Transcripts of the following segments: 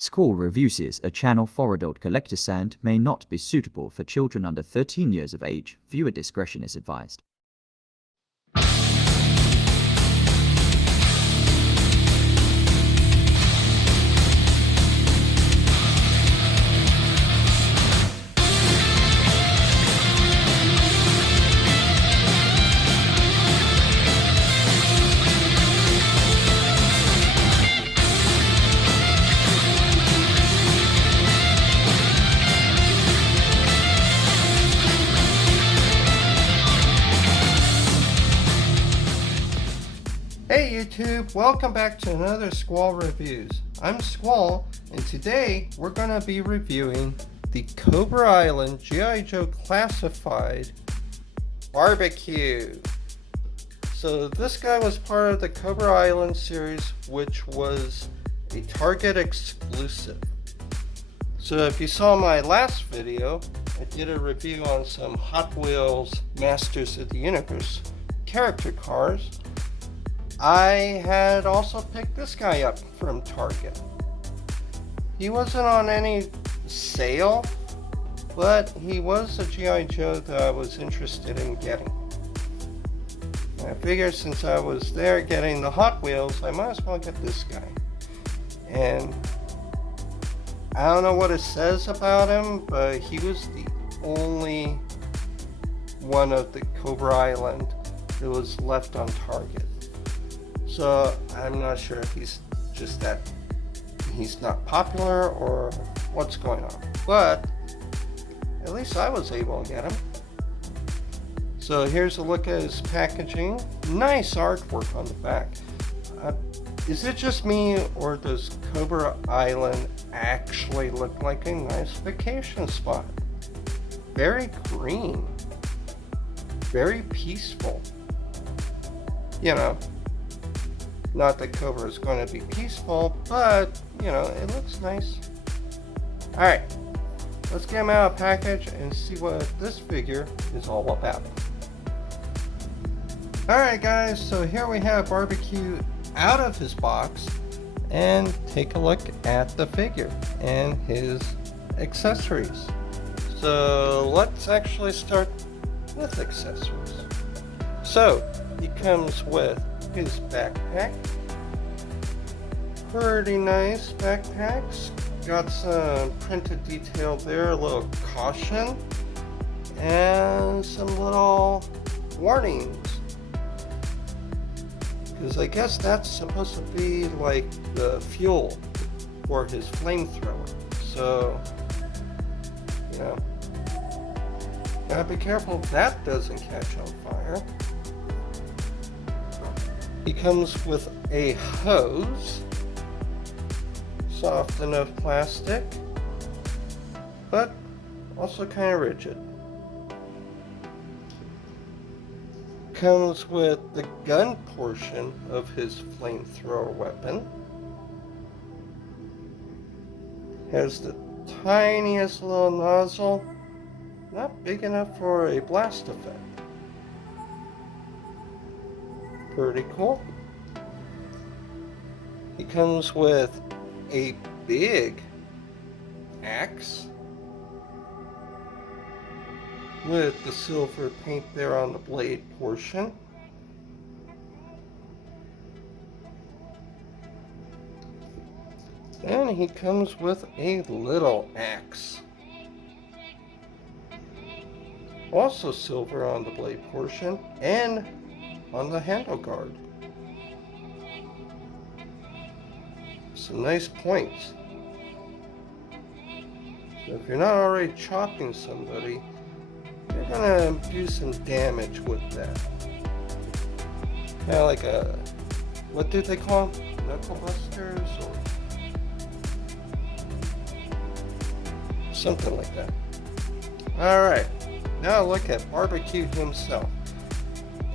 Squall reviews a channel for adult collectors and may not be suitable for children under 13 years of age. Viewer discretion is advised. Hey YouTube, welcome back to another Squall Reviews. I'm Squall, and today we're going to be reviewing the Cobra Island G.I. Joe Classified Barbecue. So this guy was part of the Cobra Island series, which was a Target exclusive. So if you saw my last video, I did a review on some Hot Wheels Masters of the Universe character cars. I had also picked this guy up from Target. He wasn't on any sale, but he was a G.I. Joe that I was interested in getting. I figured since I was there getting the Hot Wheels, I might as well get this guy. And I don't know what it says about him, but he was the only one of the Cobra Island that was left on Target. So I'm not sure if he's just that he's not popular or what's going on, but at least I was able to get him. So here's a look at his packaging. Nice artwork on the back. Is it just me, or does Cobra Island actually look like a nice vacation spot? Very green, very peaceful. You know, not that Cobra is going to be peaceful, but, you know, it looks nice. Alright, let's get him out of the package and see what this figure is all about. Alright guys, so here we have Barbecue out of his box, and take a look at the figure and his accessories. So let's actually start with accessories. So, he comes with his backpack. Pretty nice backpacks. Got some printed detail there, a little caution, and some little warnings. Because I guess that's supposed to be like the fuel for his flamethrower. So, you know, gotta be careful that doesn't catch on fire. He comes with a hose, soft enough plastic, but also kind of rigid. Comes with the gun portion of his flamethrower weapon. Has the tiniest little nozzle, not big enough for a blast effect. Pretty cool. He comes with a big axe with the silver paint there on the blade portion. And he comes with a little axe. Also silver on the blade portion and on the handle guard. Some nice points. So if you're not already chopping somebody, you're gonna do some damage with that. Kind of like a, what did they call them? Knuckle busters or something like that. Alright, now look at Barbecue himself.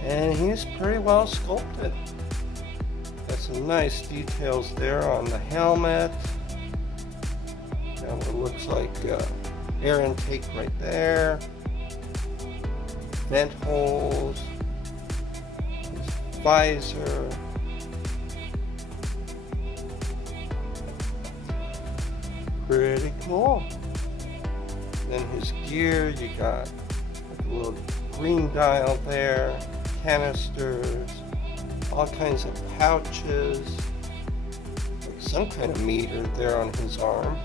And he's pretty well sculpted. Got some nice details there on the helmet. Got what looks like air intake right there. Vent holes. His visor. Pretty cool. Then his gear, you got like a little green dial there, canisters, all kinds of pouches, like some kind of meter there on his arm.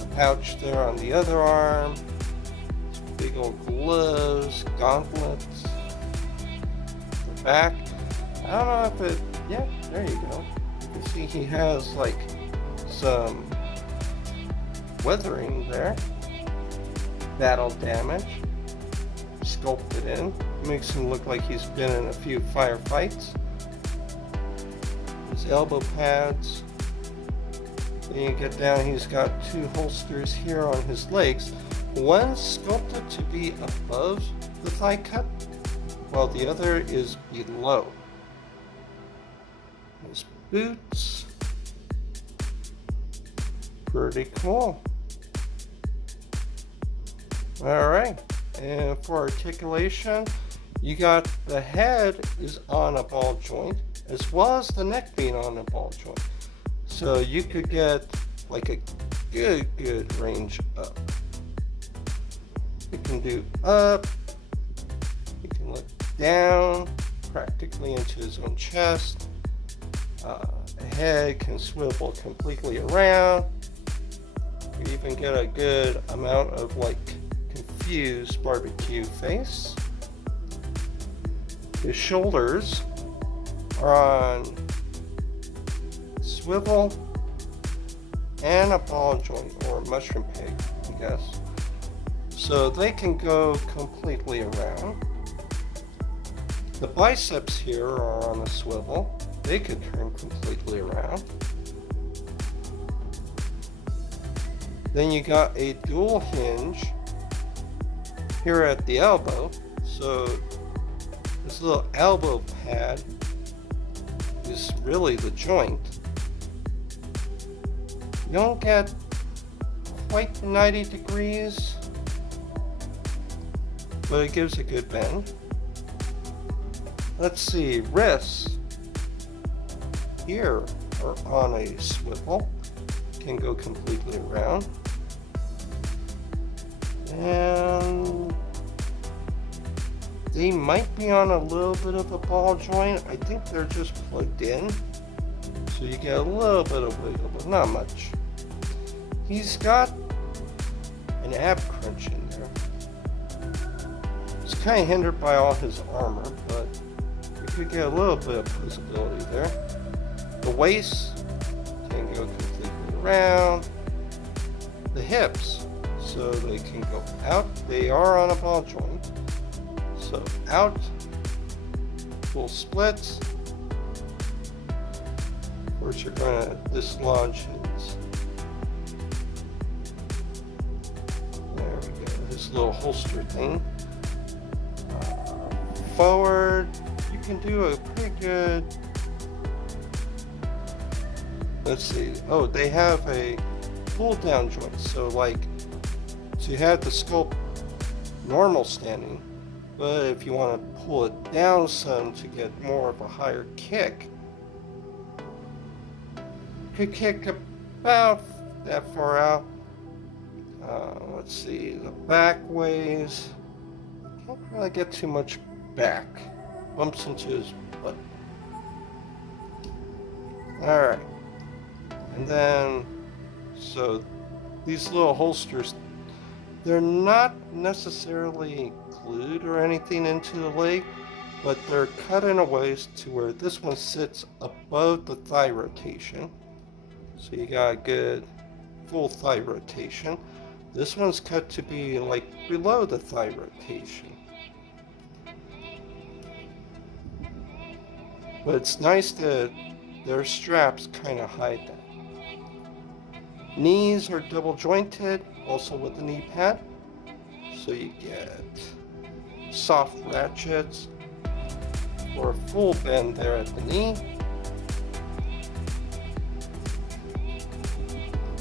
A pouch there on the other arm. Big old gloves, gauntlets. The back, I don't know if it, yeah, there you go. You can see he has like some weathering there. Battle damage. Sculpted in. Makes him look like he's been in a few firefights. His elbow pads. Then you get down, he's got two holsters here on his legs. One's sculpted to be above the thigh cut, while the other is below. His boots. Pretty cool. Alright, and for articulation, you got the head is on a ball joint, as well as the neck being on a ball joint. So you could get like a good range up. You can do up, you can look down, practically into his own chest. The head can swivel completely around. You even get a good amount of like confused barbecue face. His shoulders are on swivel and a ball joint, or mushroom peg, I guess. So they can go completely around. The biceps here are on a swivel. They could turn completely around. Then you got a dual hinge here at the elbow. So this little elbow pad is really the joint. You don't get quite 90 degrees, but it gives a good bend. Let's see, wrists here are on a swivel, can go completely around. And they might be on a little bit of a ball joint. I think they're just plugged in. So you get a little bit of wiggle, but not much. He's got an ab crunch in there. It's kind of hindered by all his armor, but you could get a little bit of visibility there. The waist can go completely around. The hips, so they can go out. They are on a ball joint. So out, full splits. Of course, you're going to dislodge his, there we go, his little holster thing. Forward, you can do a pretty good, let's see, oh, they have a pull down joint. So like, so you have the sculpt normal standing, but if you want to pull it down some to get more of a higher kick, you could kick about that far out. Let's see, the back ways, can't really get too much back, bumps into his butt. Alright, and then, so these little holsters, they're not necessarily glued or anything into the leg, but they're cut in a way to where this one sits above the thigh rotation. So you got a good full thigh rotation. This one's cut to be like below the thigh rotation. But it's nice that their straps kind of hide that. Knees are double jointed, also with the knee pad. So you get soft ratchets or a full bend there at the knee.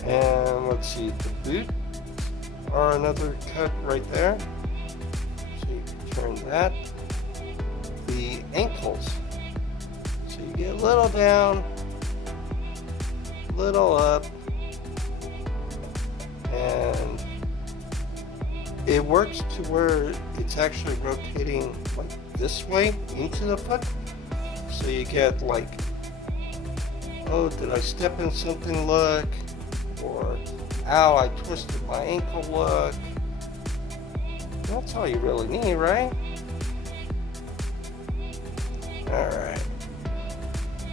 And let's see, the boot are another cut right there. So you can turn that. The ankles. So you get a little down, little up, and it works to where it's actually rotating like this way into the foot. So you get like, oh, did I step in something look, or ow, I twisted my ankle look. That's all you really need, right? Alright.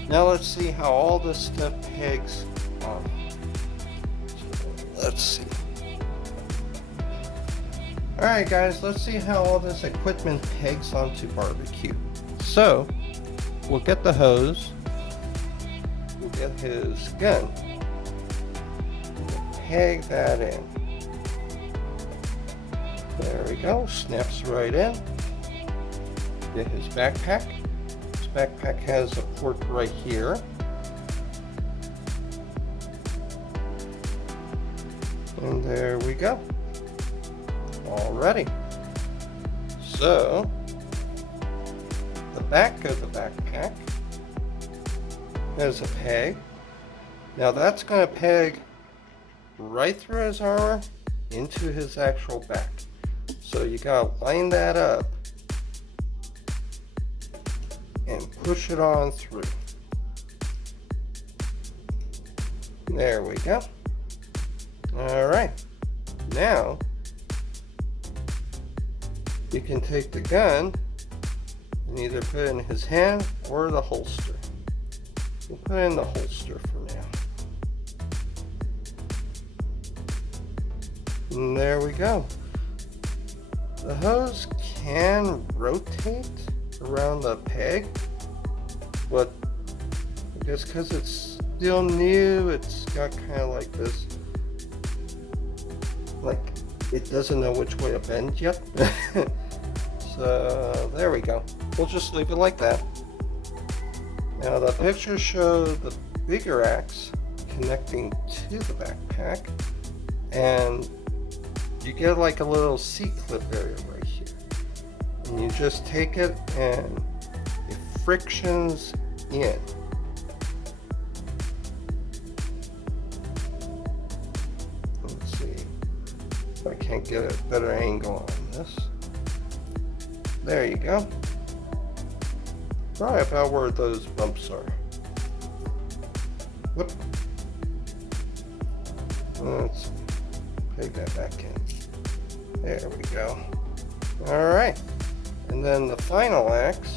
Now let's see how all this stuff pegs on. So let's see. Alright guys, let's see how all this equipment pegs onto barbecue. So, we'll get the hose, we'll get his gun, we'll peg that in. There we go, snaps right in. Get his backpack. His backpack has a port right here. And there we go. Alrighty. So, the back of the backpack has a peg. Now that's going to peg right through his armor into his actual back. So you gotta line that up and push it on through. There we go. Alright. Now you can take the gun and either put it in his hand or the holster. We'll put it in the holster for now. And there we go. The hose can rotate around the peg, but I guess because it's still new, it's got kind of like this, like it doesn't know which way to bend yet. So there we go. We'll just leave it like that. Now the pictures show the bigger axe connecting to the backpack, and you get like a little C-clip area right here. And you just take it and it frictions in. Let's see if I can't get a better angle on this. There you go. Right about where those bumps are. Whoop. Let's peg that back in. There we go. Alright. And then the final axe.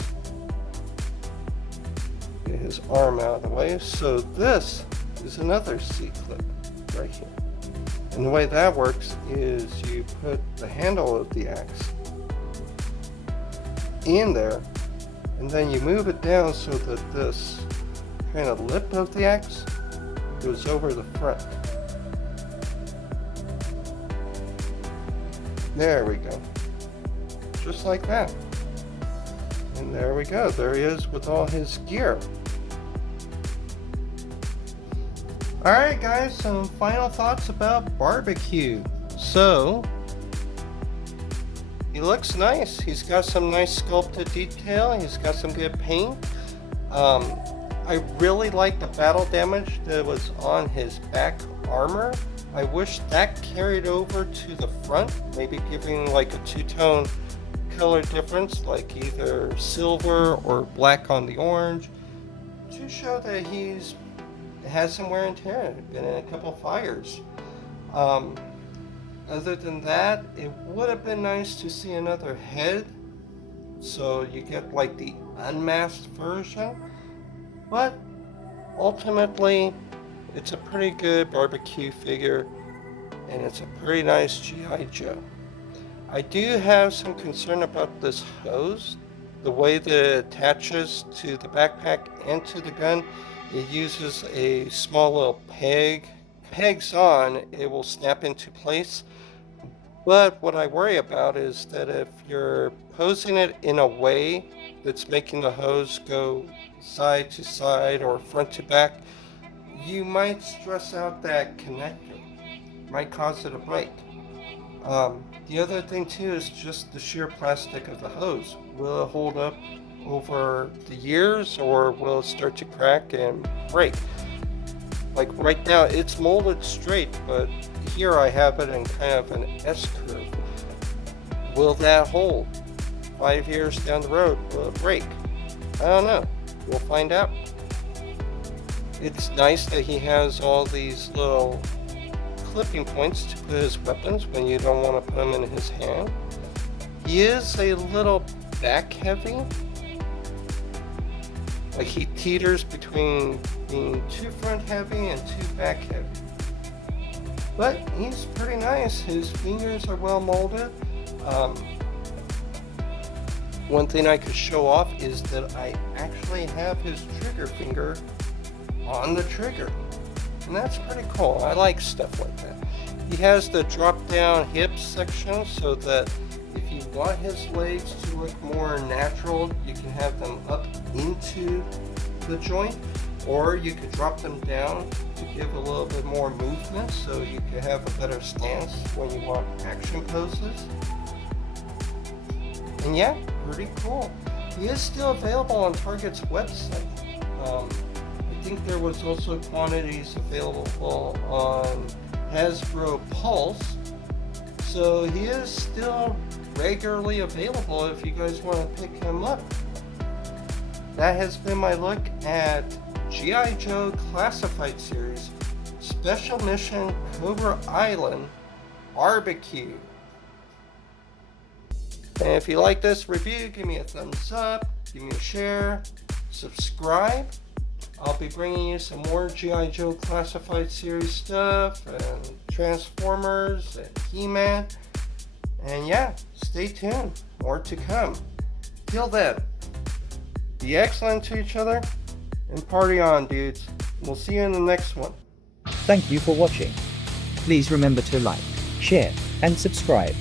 Get his arm out of the way. So this is another C-clip right here. And the way that works is you put the handle of the axe in there, and then you move it down so that this kind of lip of the axe goes over the front. There we go. Just like that. And there we go. There he is with all his gear. Alright guys, some final thoughts about barbecue. So, he looks nice. He's got some nice sculpted detail. He's got some good paint. I really like the battle damage that was on his back armor. I wish that carried over to the front, maybe giving like a two-tone color difference, like either silver or black on the orange, to show that he's has some wear and tear, been in a couple fires. Other than that, it would have been nice to see another head, so you get like the unmasked version, but ultimately it's a pretty good barbecue figure, and it's a pretty nice G.I. Joe. I do have some concern about this hose, the way that it attaches to the backpack and to the gun. It uses a small little peg. Pegs on, it will snap into place. But what I worry about is that if you're posing it in a way that's making the hose go side to side or front to back, you might stress out that connector. Might cause it to break. The other thing too is just the sheer plastic of the hose. Will it hold up over the years, or will it start to crack and break? Like right now, it's molded straight, but here I have it in kind of an S-curve. Will that hold? 5 years down the road, will it break? I don't know. We'll find out. It's nice that he has all these little clipping points to put his weapons when you don't want to put them in his hand. He is a little back heavy. Like he teeters between being too front heavy and too back heavy. But he's pretty nice. His fingers are well molded. One thing I could show off is that I actually have his trigger finger on the trigger. And that's pretty cool. I like stuff like that. He has the drop down hip section so that if you want his legs to look more natural, you can have them up into the joint, or you could drop them down to give a little bit more movement so you can have a better stance when you want action poses. And yeah, pretty cool. He is still available on Target's website. I think there was also quantities available on Hasbro Pulse. So he is still regularly available if you guys want to pick him up. That has been my look at G.I. Joe Classified Series Special Mission Cobra Island Barbecue. And if you like this review, give me a thumbs up, give me a share, subscribe. I'll be bringing you some more G.I. Joe Classified Series stuff, and Transformers, and He-Man. And yeah, stay tuned. More to come. Till then, be excellent to each other, and party on, dudes. We'll see you in the next one. Thank you for watching. Please remember to like, share, and subscribe.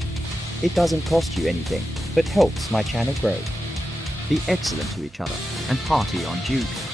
It doesn't cost you anything, but helps my channel grow. Be excellent to each other, and party on, dudes.